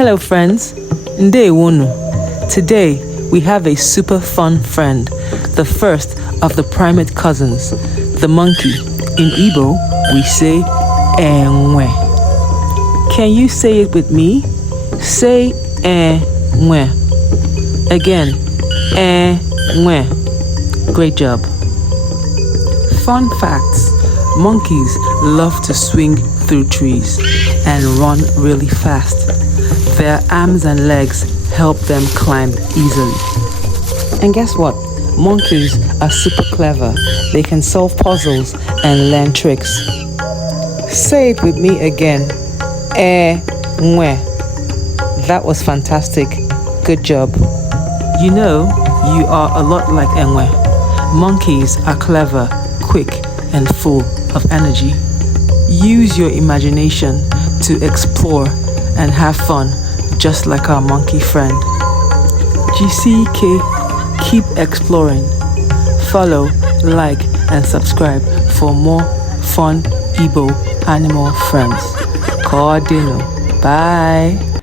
Hello friends, Ndewonu. Today we have a super fun friend, the first of the primate cousins, the monkey. In Igbo, we say Énwè. Can you say it with me? Say Énwè. Again, Énwè. Great job. Fun facts. Monkeys love to swing through trees and run really fast. Their arms and legs help them climb easily. And guess what? Monkeys are super clever. They can solve puzzles and learn tricks. Say it with me again. Énwè. That was fantastic. Good job. You know, you are a lot like Énwè. Monkeys are clever, quick, and full of energy. Use your imagination to explore and have fun, just like our monkey friend. GCK, keep exploring. Follow, like, and subscribe for more fun Igbo animal friends. Cordino. Bye.